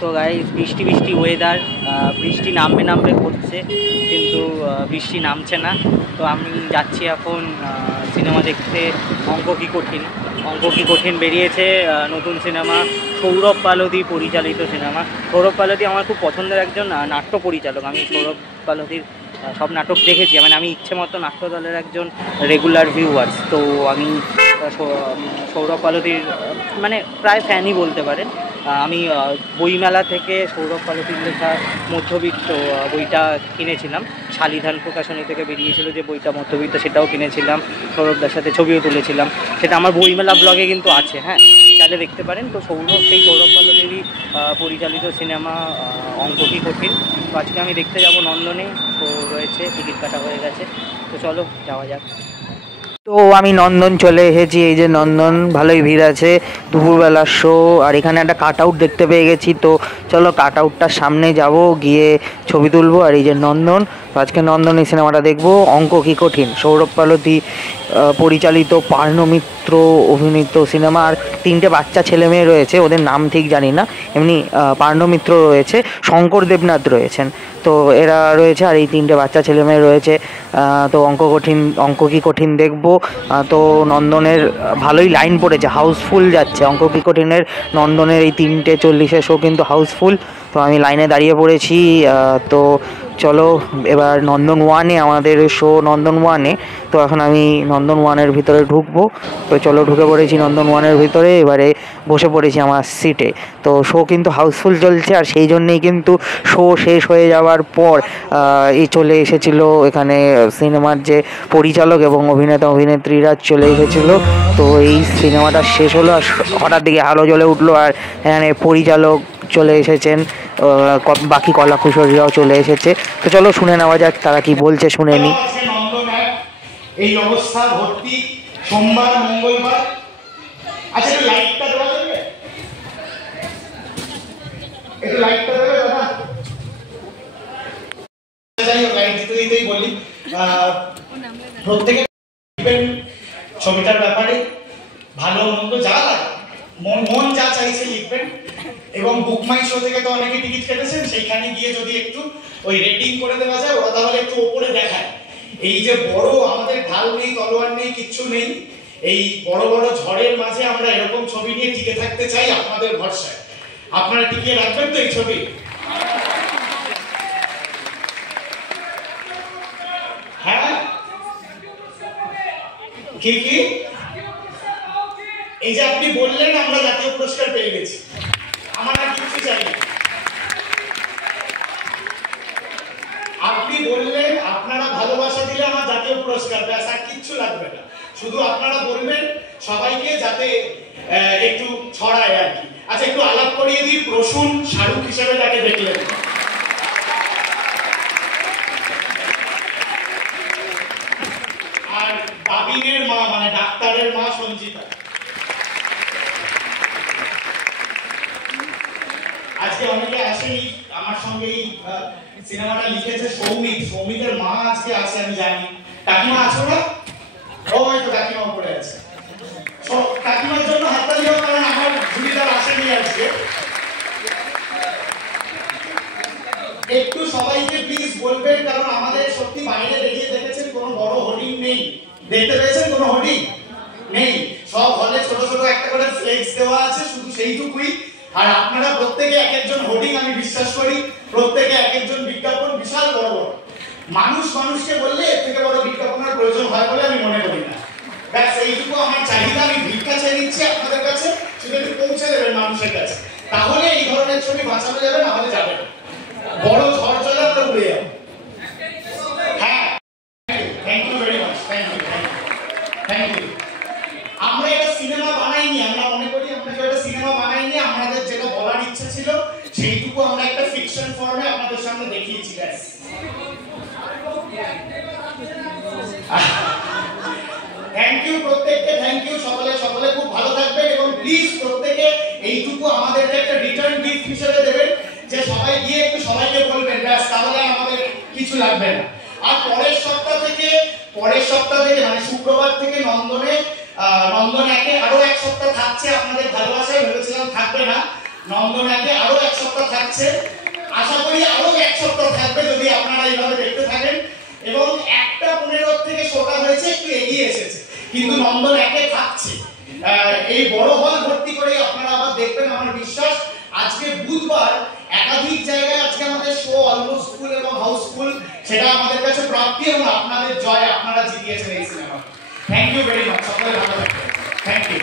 তো গাইস বৃষ্টি বৃষ্টি ওয়েদার, বৃষ্টি নামবে নামবে করছে কিন্তু বৃষ্টি নামছে না। তো আমি যাচ্ছি এখন সিনেমা দেখতে। অঙ্ক কি কঠিন বেরিয়েছে, নতুন সিনেমা, সৌরভ পালদি পরিচালিত সিনেমা। সৌরভ পালদি আমার খুব পছন্দের একজন নাট্য পরিচালক। আমি সৌরভ পালদির সব নাটক দেখেছি, মানে আমি ইচ্ছে মতো নাট্যদলের একজন রেগুলার ভিউয়ার্স। তো আমি সৌরভ পালদির মানে প্রায় ফ্যানই বলতে পারেন। আমি বইমেলা থেকে সৌরভ পালদির লেখা মধ্যবিত্ত বইটা কিনেছিলাম। শালিধান প্রকাশনী থেকে বেরিয়েছিল যে বইটা মধ্যবিত্ত, সেটাও কিনেছিলাম। সৌরভদার সাথে ছবিও তুলেছিলাম, সেটা আমার বইমেলা ব্লগে কিন্তু আছে, হ্যাঁ চাইলে দেখতে পারেন। তো সেই সৌরভ পালদিরই পরিচালিত সিনেমা অঙ্ক কি কঠিন। তো আজকে আমি দেখতে যাব নন্দনে, শো রয়েছে, টিকিট কাটা হয়ে গেছে। তো চলো যাওয়া যাক। তো আমি নন্দন চলে এসেছি। এই যে নন্দন, ভালোই ভিড় আছে, দুপুরবেলার শো। আর এখানে একটা কাট আউট দেখতে পেয়ে গেছি, তো চলো কাট আউটটার সামনে যাব, গিয়ে ছবি তুলবো। আর এই যে নন্দন, আজকে নন্দন এই সিনেমাটা দেখবো, অঙ্ক কি কঠিন, সৌরভ পালদি পরিচালিত, পার্ণ মিত্র অভিনীত সিনেমা। আর 3টে বাচ্চা ছেলে মেয়ে রয়েছে, ওদের নাম ঠিক জানি না, এমনি পার্ণ মিত্র রয়েছে, শঙ্কর দেবনাথ রয়েছেন, তো এরা রয়েছে। আর এই 3টে বাচ্চা ছেলে মেয়ে রয়েছে। তো অঙ্ক কি কঠিন দেখবো। তো নন্দনের ভালোই লাইন পড়েছে, হাউসফুল যাচ্ছে। অঙ্ক কি কঠিনের নন্দনের এই 3:40 শো কিন্তু হাউসফুল। তো আমি লাইনে দাঁড়িয়ে পড়েছি। তো চলো এবার নন্দন ওয়ানে, আমাদের শো নন্দন ওয়ানে। তো এখন আমি নন্দন ওয়ানের ভিতরে ঢুকবো। তো চলো ঢুকে পড়েছি নন্দন ওয়ানের ভিতরে, এবারে বসে পড়েছি আমার সিটে। তো শো কিন্তু হাউসফুল চলছে, আর সেই জন্যেই কিন্তু শো শেষ হয়ে যাওয়ার পর এই চলে এসেছিলো এখানে সিনেমার যে পরিচালক এবং অভিনেত্রীরা চলে এসেছিলো। তো এই সিনেমাটা শেষ হলো, আর হঠাৎ দিকে আলো জ্বলে উঠলো, আর এখানে পরিচালক চলে এসেছেন, বাকি কলাকুশলীরাও চলে এসেছে। তো চলো শুনে নেওয়া যাক তারা কি বলছে, শুনে নি। এই অবস্থা ভর্তি সোমবার মঙ্গলবার। আচ্ছা লাইটটা দেওয়া যাবে, একটু লাইটটা দেবে দাদা। যাই হোক লাইট দিতে দিতেই বলি, প্রত্যেকে ছবিটার ব্যাপারে ভালো মন্দ যা মন যা চাইছে লিখবেন। এবং বুক মাই শো থেকে তো অনেকে টিকিট কেটেছেন, সেইখানে গিয়ে যদি একটু ওই রেটিং করে দেওয়া যায়, ওরা তাহলে একটু ওপরে দেখায়। এই যে বড় আমাদের ঢাল নেই, তলোয়ার নেই, কিচ্ছু নেই, এই বড় বড় ঝড়ের মাঝে আমরা এরকম ছবি নিয়ে টিকে থাকতে চাই আপনাদের ভরসায়। আপনারা টিকিয়ে রাখবেন তো এই ছবি? হ্যাঁ কি কি এই যে আপনি বললেন আমরা জাতীয় পুরস্কার পেয়ে গেছি, আমার আর কিছু চাই না। আপনি বললেন আপনারা ভালোবাসা দিলে আমার জাতীয় পুরস্কার, ব্যাস আর কিচ্ছু লাগবে না। শুধু আপনারা বলবেন সবাইকে যাতে একটু ছড়ায় আর কি। আচ্ছা একটু আলাপ করিয়ে দিই, প্রসূন শাহরুখ হিসেবে যাকে দেখলেন, আর বাবিনের মা মানে ডাক্তারের মা সঞ্জিতা। আজকে অনেকে আসেনি আমার সঙ্গে, এই সিনেমাটা লিখেছে সৌমিকের মা আজকে আছে আমি জানি। কাকিমা আছো না? ওই তো কাকিমা পড়ে আছে। কাকিমার জন্য হাততালি হোক, কারণ আমার ঝুড়িদার আসেনি আজকে। একটু সবাইকে প্লিজ বলবেন, কারণ আমাদের সত্যি বাইরে বেরিয়ে দেখেছেন কোনো বড় হোর্ডিং নেই। দেখতে পেয়েছেন কোনো হোর্ডিং নেই, সব হলে ছোট ছোট একটা করে ফ্লেক্স দেওয়া আছে, শুধু সেইটুকুই। আর আপনারা প্রত্যেকে এক একজন হোর্ডিং, আমি বিশ্বাস করি প্রত্যেকে এক একজন বিজ্ঞাপন, বিশাল বড় বড়। মানুষকে বললে এর থেকে বড় বিজ্ঞাপনের প্রয়োজন হয় বলে আমি মনে করি না। ব্যাস এইটুকু আমার চাহিদা, আমি ভিক্ষা চেয়ে নিচ্ছি আপনাদের কাছে, সেটা একটু পৌঁছে দেবেন মানুষের কাছে, তাহলে এই ধরনের ছবি বাঁচানো যাবে, না হলে যাবে না। বড় ঝড় চলে আমরা উড়ে যাবো। হ্যাঁ thank you very much, thank you. আমরা এটা সিনেমা বানাইনি, আমরা মনে করি আমরা এটা সিনেমা বানাইনি, আমাদের যেটা বলার ইচ্ছে ছিল সেইটুকু আমরা একটা ফিকশন ফর্মে আপনাদের সামনে দেখিয়েছি। ব্যাস থ্যাংক ইউ প্রত্যেককে, থ্যাংক ইউ। সকলে খুব ভালো থাকবেন, এবং প্লিজ প্রত্যেকে এইটুকু আমাদেরকে একটা রিটার্ন গিফট হিসেবে দেবেন, যে সবাই গিয়ে একটু সবাইকে বলবেন, ব্যাস তাহলে আমাদের কিছু লাগবে না। আর পরের সপ্তাহ থেকে মানে শুক্রবার থেকে নন্দন 1-এ আরো এক সপ্তাহ থাকছে আপনাদের ভালোবাসায়, ভেবেছিলাম থাকবে না, নন্দনাকে আরো 1 সপ্তাহ থাকছে, আশা করি আরো 1 সপ্তাহ থাকবে যদি আপনারা এইভাবে দেখতে থাকেন। এবং 1:15 থেকে শোটা হয়েছে, একটু এগিয়ে এসেছে, কিন্তু নন্দন 1-এ থাকছে। এই বড় হল ভর্তি করে আপনারা আবার দেখবেন আমার বিশ্বাস। আজকে বুধবার একাধিক জায়গায় আজকে আমাদের শো অলমোস্ট ফুল এবং হাউসফুল, সেটা আমাদের কাছে প্রাপ্তি এবং আপনাদের জয়, আপনারা জিতিয়েছেন এই cinema. Thank you very much, সকলে ভালো থাকবেন। Thank you.